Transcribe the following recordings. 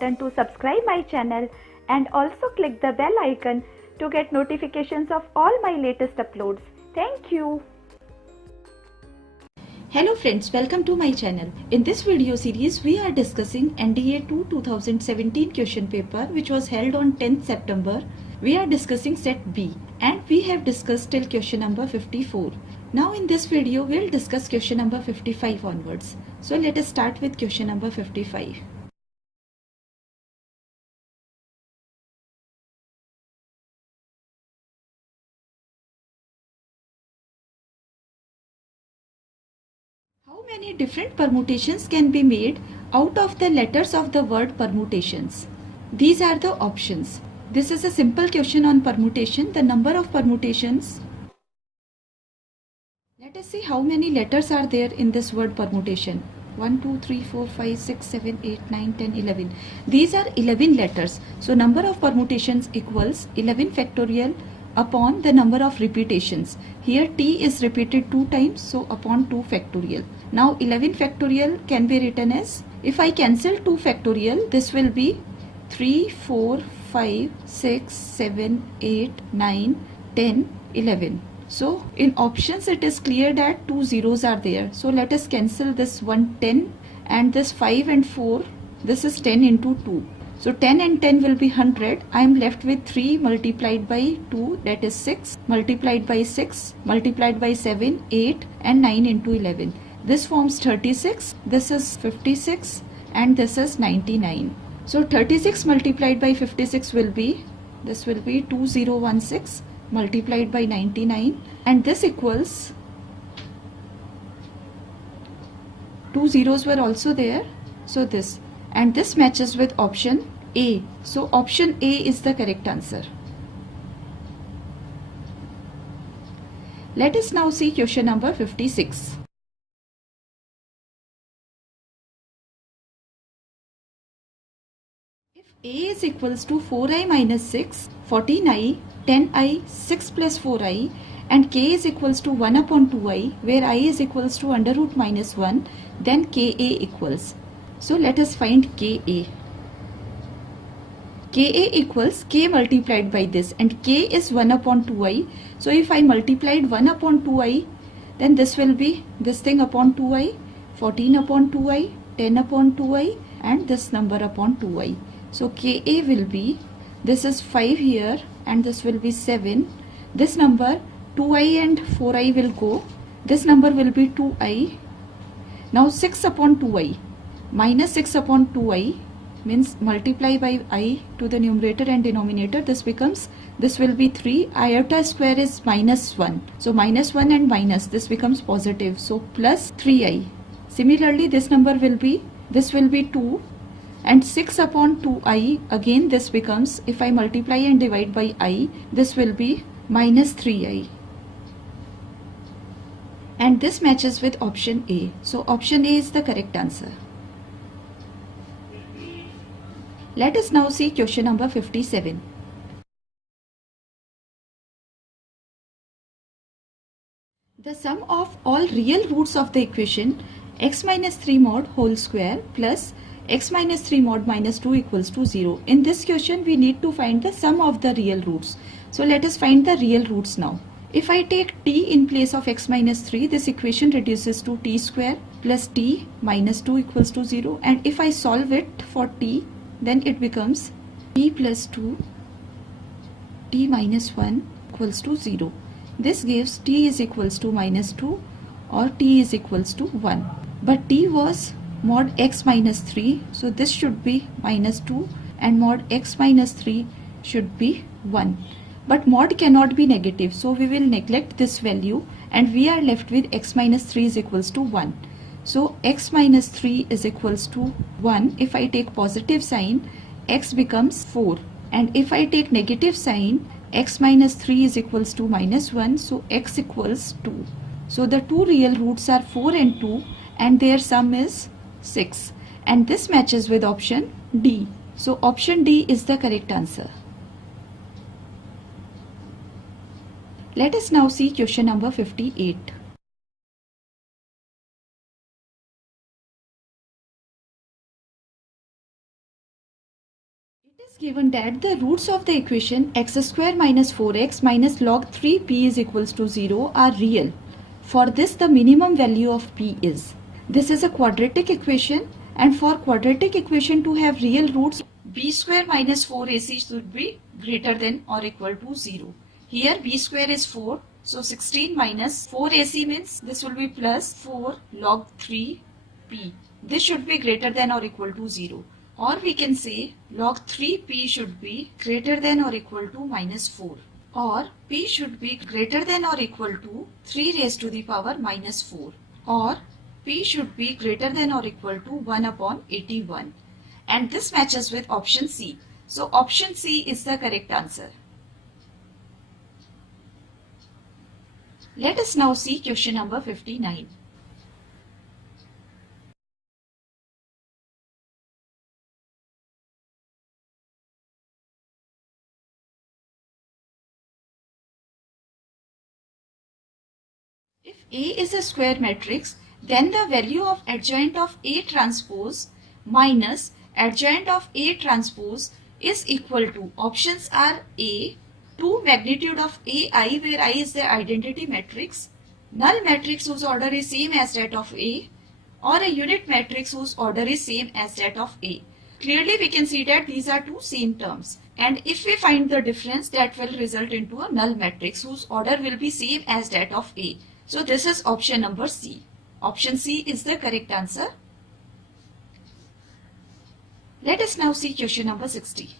button to subscribe my channel and also click the bell icon to get notifications of all my latest uploads. Thank you. Hello friends, welcome to my channel. In this video series, we are discussing NDA-II 2017 question paper which was held on 10th September. We are discussing set B and we have discussed till question number 54. Now in this video, we'll discuss question number 55 onwards. So let us start with question number 55. How many different permutations can be made out of the letters of the word permutations? These are the options. This is a simple question on permutation. The number of permutations. Let us see how many letters are there in this word permutation. 1, 2, 3, 4, 5, 6, 7, 8, 9, 10, 11. These are 11 letters. So number of permutations equals 11 factorial upon the number of repetitions. Here t is repeated 2 times, so upon 2 factorial. Now 11 factorial can be written as, if I cancel 2 factorial, this will be 3, 4, 5, 6, 7, 8, 9, 10, 11. So in options it is clear that 2 zeros are there. So let us cancel this 1 10 and this 5 and 4. This is 10 into 2. So 10 and 10 will be 100. I am left with 3 multiplied by 2, that is 6, multiplied by 6, multiplied by 7, 8 and 9 into 11. This forms 36, this is 56 and this is 99. So 36 multiplied by 56 will be, this will be 2016 multiplied by 99 and this equals, 2 zeros were also there, so this, and this matches with option A. So option A is the correct answer. Let us now see question number 56. If A is equals to 4i minus 6, 14i, 10i, 6 plus 4i and k is equals to 1 upon 2i, where I is equals to under root minus 1, then ka equals. So let us find ka. Ka equals k multiplied by this and k is 1 upon 2i. So if I multiplied 1 upon 2i, then this will be this thing upon 2i, 14 upon 2i, 10 upon 2i and this number upon 2i. So ka will be, this is 5 here and this will be 7. This number 2i and 4i will go. This number will be 2i. Now 6 upon 2i minus 6 upon 2i means multiply by I to the numerator and denominator. This becomes, this will be 3. Iota square is minus 1. So minus 1 and minus, this becomes positive. So plus 3i. Similarly, this number will be, this will be 2. And 6 upon 2i, again this becomes, if I multiply and divide by I, this will be minus 3i. And this matches with option A. So option A is the correct answer. Let us now see question number 57. The sum of all real roots of the equation x minus 3 mod whole square plus x minus 3 mod minus 2 equals to 0. In this question, we need to find the sum of the real roots. So let us find the real roots now. If I take t in place of x minus 3, this equation reduces to t square plus t minus 2 equals to 0. And if I solve it for t, then it becomes t plus 2, t minus 1 equals to 0. This gives t is equals to minus 2 or t is equals to 1. But t was mod x minus 3, so this should be minus 2 and mod x minus 3 should be 1. But mod cannot be negative, so we will neglect this value and we are left with x minus 3 is equals to 1. So x minus 3 is equals to 1. If I take positive sign, x becomes 4. And if I take negative sign, x minus 3 is equals to minus 1, so x equals 2. So the two real roots are 4 and 2 and their sum is 6. And this matches with option D. So option D is the correct answer. Let us now see question number 58. Given that the roots of the equation x square minus 4x minus log 3p is equals to 0 are real. For this, the minimum value of p is. This is a quadratic equation, and for quadratic equation to have real roots, b square minus 4ac should be greater than or equal to 0. Here b square is 4, so 16 minus 4ac means this will be plus 4 log 3p. This should be greater than or equal to 0. Or we can say log 3p should be greater than or equal to minus 4. Or p should be greater than or equal to 3 raised to the power minus 4. Or p should be greater than or equal to 1 upon 81. And this matches with option C. So option C is the correct answer. Let us now see question number 59. If A is a square matrix, then the value of adjoint of A transpose minus adjoint of A transpose is equal to, options are A, 2 magnitude of AI, where I is the identity matrix, null matrix whose order is same as that of A, or a unit matrix whose order is same as that of A. Clearly we can see that these are two same terms, and if we find the difference, that will result into a null matrix whose order will be same as that of A. So this is option number C. Option C is the correct answer. Let us now see question number 60.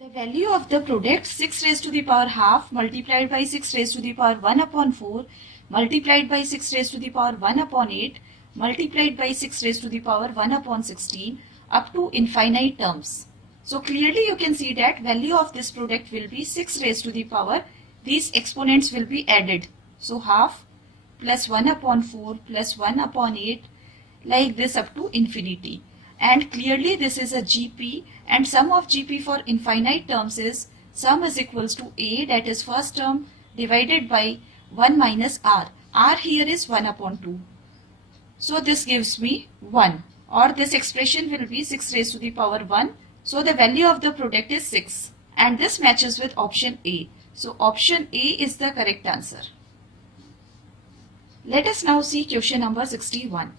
The value of the product 6 raised to the power half multiplied by 6 raised to the power 1 upon 4 multiplied by 6 raised to the power 1 upon 8 multiplied by 6 raised to the power 1 upon 16 up to infinite terms. So clearly you can see that value of this product will be 6 raised to the power. These exponents will be added. So half plus 1 upon 4 plus 1 upon 8 like this up to infinity. And clearly this is a GP, and sum of GP for infinite terms is sum is equals to A, that is first term, divided by 1 minus R. R here is 1 upon 2. So this gives me 1, or this expression will be 6 raised to the power 1. So the value of the product is 6, and this matches with option A. So option A is the correct answer. Let us now see question number 61.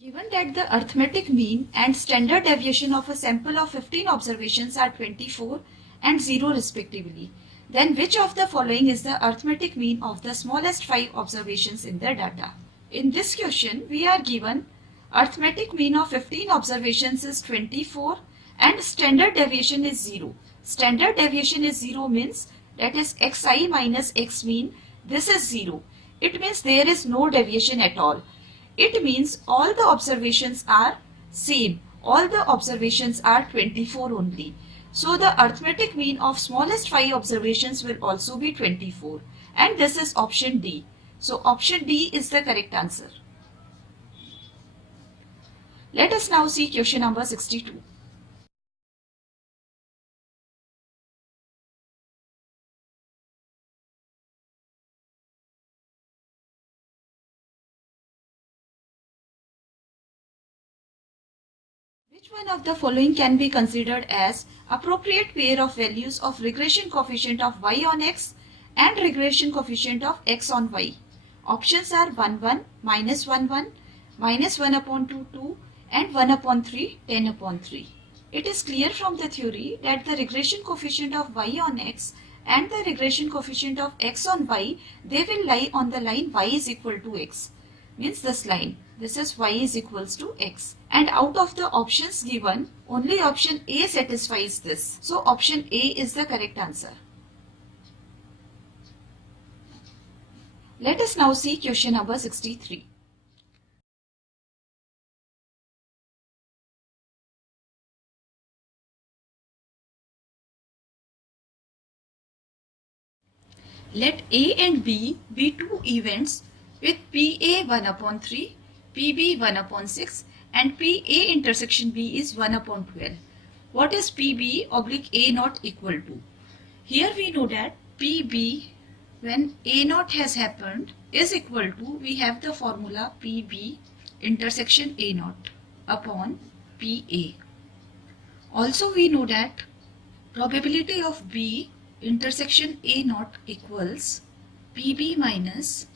Given that the arithmetic mean and standard deviation of a sample of 15 observations are 24 and 0 respectively, then which of the following is the arithmetic mean of the smallest 5 observations in the data? In this question, we are given arithmetic mean of 15 observations is 24 and standard deviation is 0. Standard deviation is 0 means that is xi minus x mean. This is 0. It means there is no deviation at all. It means all the observations are same. All the observations are 24 only. So the arithmetic mean of smallest 5 observations will also be 24. And this is option D. So option D is the correct answer. Let us now see question number 62. Which one of the following can be considered as appropriate pair of values of regression coefficient of y on x and regression coefficient of x on y? Options are 1, 1, minus 1, 1, minus 1 upon 2, 2, and 1 upon 3, 10 upon 3. It is clear from the theory that the regression coefficient of y on x and the regression coefficient of x on y, they will lie on the line y is equal to x. Means this line. This is y is equals to x. And out of the options given, only option A satisfies this. So option A is the correct answer. Let us now see question number 63. Let A and B be two events with PA 1 upon 3, PB 1 upon 6 and PA intersection B is 1 upon 12. What is PB oblique A naught equal to? Here we know that PB when A naught has happened is equal to, we have the formula PB intersection A naught upon PA. Also we know that probability of B intersection A naught equals PB minus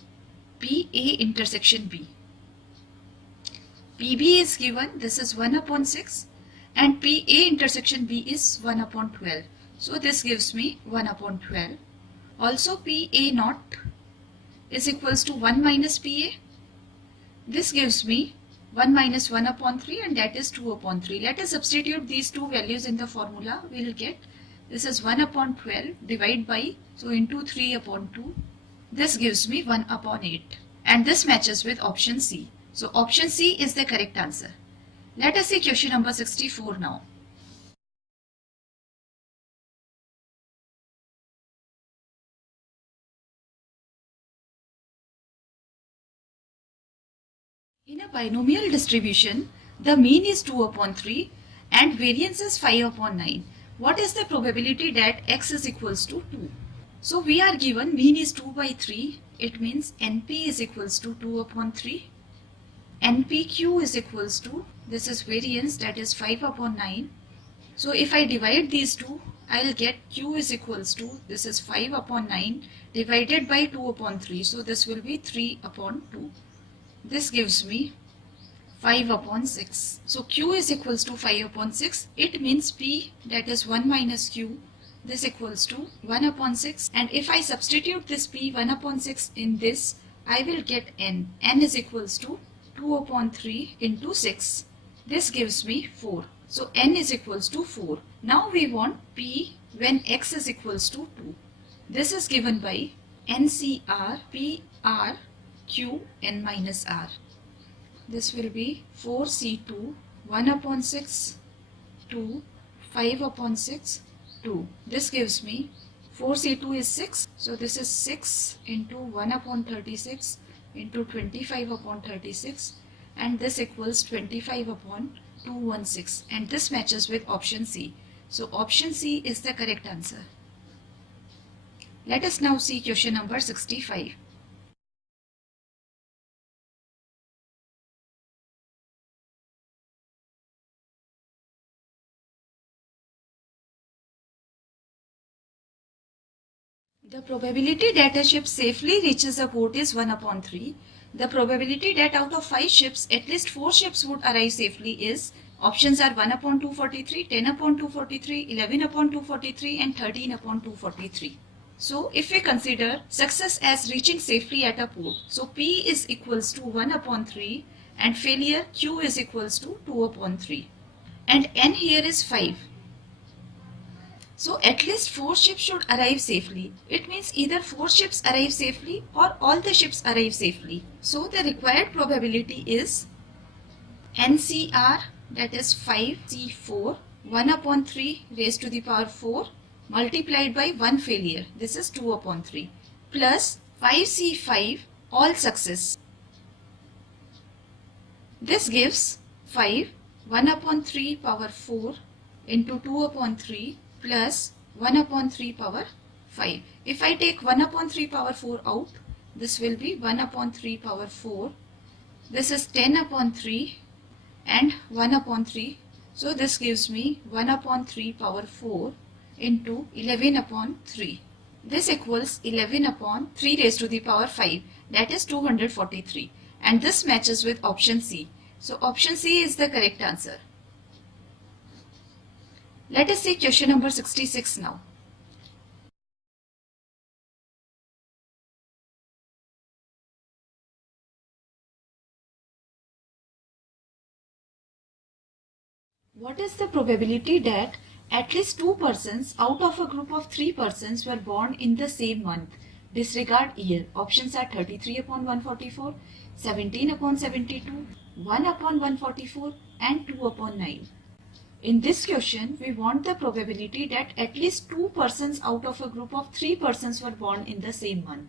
PA intersection B. PB is given, this is 1 upon 6 and PA intersection B is 1 upon 12. So this gives me 1 upon 12. Also PA naught is equals to 1 minus PA. This gives me 1 minus 1 upon 3 and that is 2 upon 3. Let us substitute these two values in the formula. We will get, this is 1 upon 12 divided by, so into 3 upon 2. This gives me 1 upon 8 and this matches with option C. So option C is the correct answer. Let us see question number 64 now. In a binomial distribution, the mean is 2 upon 3 and variance is 5 upon 9. What is the probability that x is equals to 2? So we are given mean is 2 by 3. It means NP is equals to 2 upon 3. NPQ is equals to, this is variance, that is 5 upon 9. So if I divide these two, I will get Q is equals to, this is 5 upon 9 divided by 2 upon 3. So this will be 3 upon 2. This gives me 5 upon 6. So Q is equals to 5 upon 6. It means P, that is 1 minus Q, this equals to 1 upon 6. And if I substitute this P 1 upon 6 in this, I will get N. N is equals to 2 upon 3 into 6. This gives me 4. So N is equals to 4. Now we want P when X is equals to 2. This is given by NCR PR Q N minus R. This will be 4C2 1 upon 6 2 5 upon 6 2. This gives me 4C2 is 6. So this is 6 into 1 upon 36 into 25 upon 36 and this equals 25 upon 216 and this matches with option C. So option C is the correct answer. Let us now see question number 65. The probability that a ship safely reaches a port is 1 upon 3. The probability that out of 5 ships, at least 4 ships would arrive safely is, options are 1 upon 243, 10 upon 243, 11 upon 243 and 13 upon 243. So if we consider success as reaching safely at a port, so P is equals to 1 upon 3 and failure Q is equals to 2 upon 3 and N here is 5. So at least 4 ships should arrive safely. It means either 4 ships arrive safely or all the ships arrive safely. So the required probability is NCR, that is 5C4 1 upon 3 raised to the power 4 multiplied by 1 failure. This is 2 upon 3 plus 5C5 all success. This gives 5 1 upon 3 power 4 into 2 upon 3 plus 1 upon 3 power 5. If I take 1 upon 3 power 4 out, this will be 1 upon 3 power 4. This is 10 upon 3 and 1 upon 3. So this gives me 1 upon 3 power 4 into 11 upon 3. This equals 11 upon 3 raised to the power 5, that is 243. And this matches with option C. So option C is the correct answer. Let us see question number 66 now. What is the probability that at least 2 persons out of a group of 3 persons were born in the same month? Disregard year. Options are 33 upon 144, 17 upon 72, 1 upon 144 and 2 upon 9. In this question, we want the probability that at least 2 persons out of a group of 3 persons were born in the same month.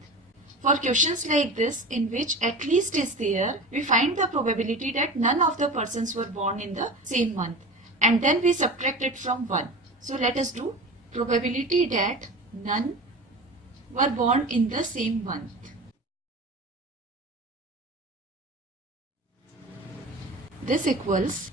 For questions like this, in which at least is there, we find the probability that none of the persons were born in the same month, and then we subtract it from 1. So let us do probability that none were born in the same month. This equals,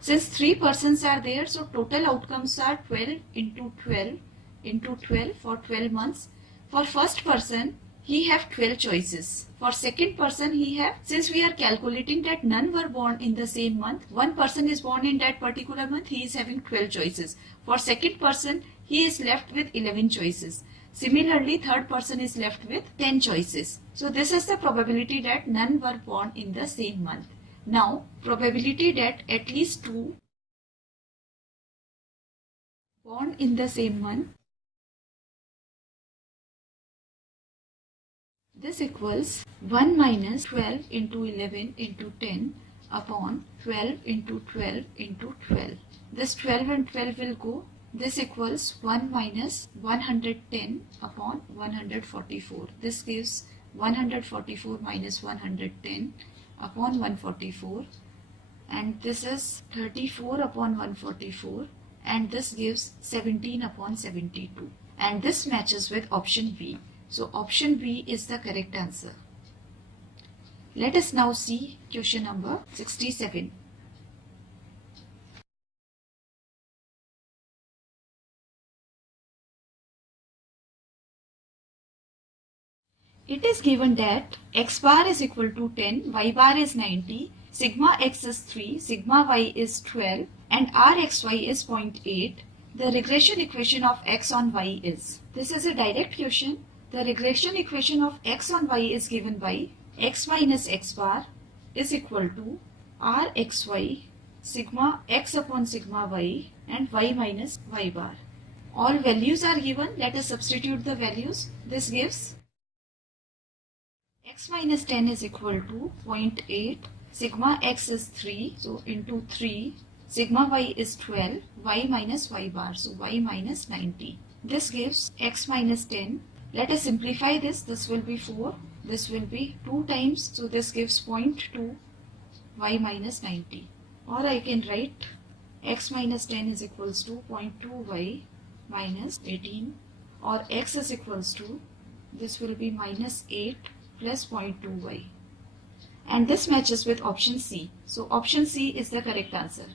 since 3 persons are there, so total outcomes are 12 into 12 into 12 for 12 months. For first person, he have 12 choices. For second person, he have, since we are calculating that none were born in the same month, one person is born in that particular month, he is having 12 choices. For second person, he is left with 11 choices. Similarly, third person is left with 10 choices. So this is the probability that none were born in the same month. Now, probability that at least 2 born in the same month. This equals 1 minus 12 into 11 into 10 upon 12 into 12 into 12. This 12 and 12 will go. This equals 1 minus 110 upon 144. This gives 144 minus 110 upon 144, and this is 34 upon 144, and this gives 17 upon 72, and this matches with option B. So option B is the correct answer. Let us now see question number 67. It is given that x bar is equal to 10, y bar is 90, sigma x is 3, sigma y is 12, and rxy is 0.8. The regression equation of x on y is. This is a direct question. The regression equation of x on y is given by x minus x bar is equal to rxy sigma x upon sigma y and y minus y bar. All values are given. Let us substitute the values. This gives x minus 10 is equal to 0.8, sigma x is 3, so into 3, sigma y is 12, y minus y bar, so y minus 90. This gives x minus 10. Let us simplify this. This will be 4, this will be 2 times, so this gives 0.2 y minus 90. Or I can write x minus 10 is equals to 0.2 y minus 18, or x is equals to, this will be minus 8 plus 0.2 y, and this matches with option C. So option C is the correct answer.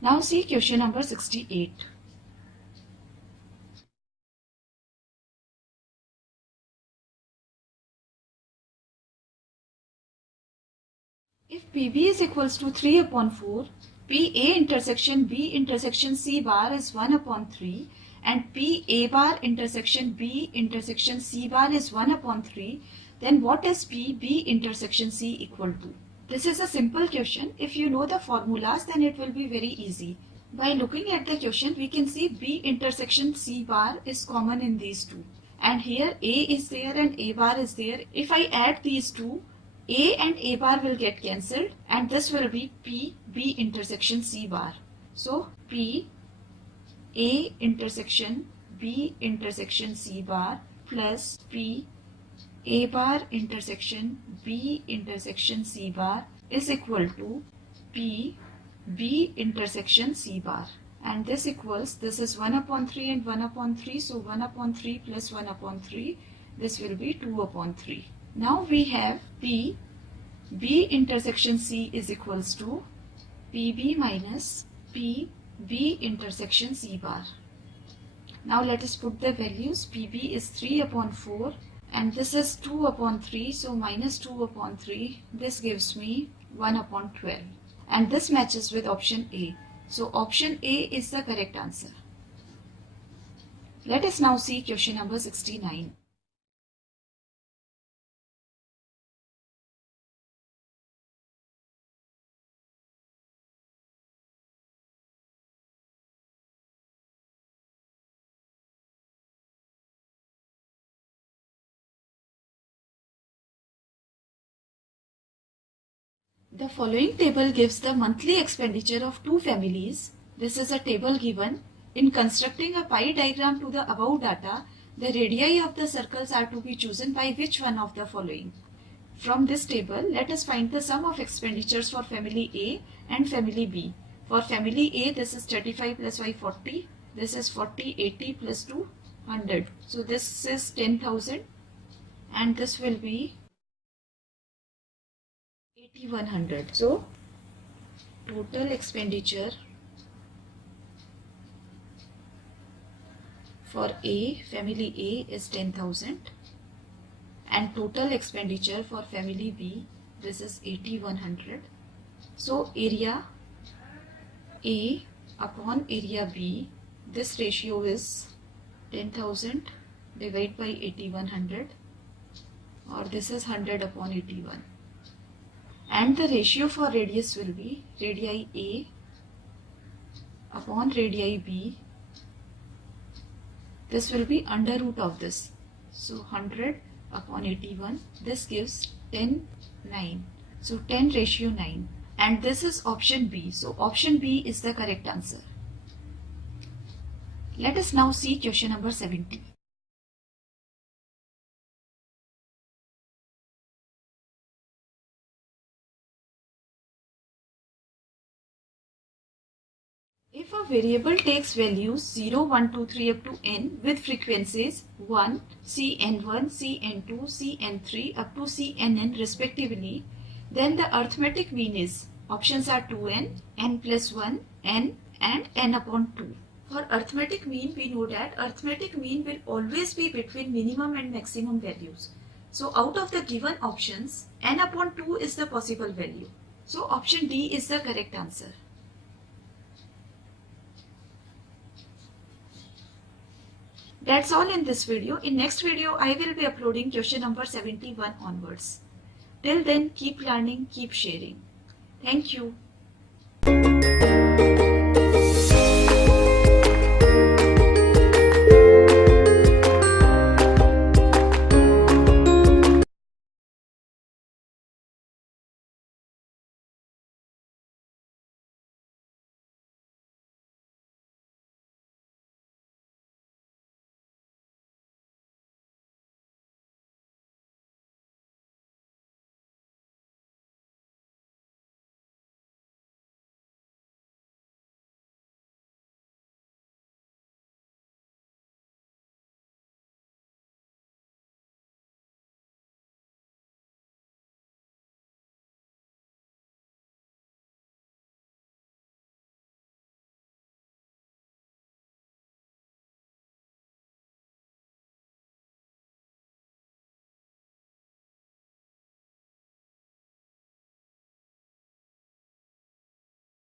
Now see question number 68. If PB is equals to 3 upon 4, PA intersection B intersection C bar is 1 upon 3, and PA bar intersection B intersection C bar is 1 upon 3, then what is PB intersection C equal to? This is a simple question. If you know the formulas, then it will be very easy. By looking at the question, we can see B intersection C bar is common in these two. And here A is there and A bar is there. If I add these two, A and A bar will get cancelled, and this will be P B intersection C bar. So P A intersection B intersection C bar plus P A bar intersection B intersection C bar is equal to P B intersection C bar, and this equals, this is 1 upon 3 and 1 upon 3, so 1 upon 3 plus 1 upon 3, this will be 2 upon 3. Now we have P B intersection C is equals to PB minus P B intersection C bar. Now let us put the values. PB is 3 upon 4 and this is 2 upon 3, so minus 2 upon 3, this gives me 1 upon 12, and this matches with option A. So option A is the correct answer. Let us now see question number 69. The following table gives the monthly expenditure of two families. This is a table given. In constructing a pie diagram to the above data, The radii of the circles are to be chosen by which one of the following? From this table, let us find the sum of expenditures for family A and family B. For family A, this is 35 plus 5, 40. This is 40, 80 plus 2, 100. So this is 10,000 and this will be 8,100. So total expenditure for A, family A is 10,000 and total expenditure for family B, this is 8,100. So area A upon area B, this ratio is 10,000 divided by 8,100, or this is 100 upon 81. And the ratio for radius will be radii A upon radii B. This will be under root of this. So 100 upon 81, this gives 10, 9. So 10 ratio 9. And this is option B. So option B is the correct answer. Let us now see question number 70. If a variable takes values 0, 1, 2, 3 up to n with frequencies 1, Cn1, Cn2, Cn3 up to Cnn respectively, then the arithmetic mean is, options are 2n, n plus 1, n and n upon 2. For arithmetic mean, we know that arithmetic mean will always be between minimum and maximum values. So out of the given options, n upon 2 is the possible value. So option D is the correct answer. That's all in this video. In next video, I will be uploading question number 71 onwards. Till then, keep learning, keep sharing. Thank you.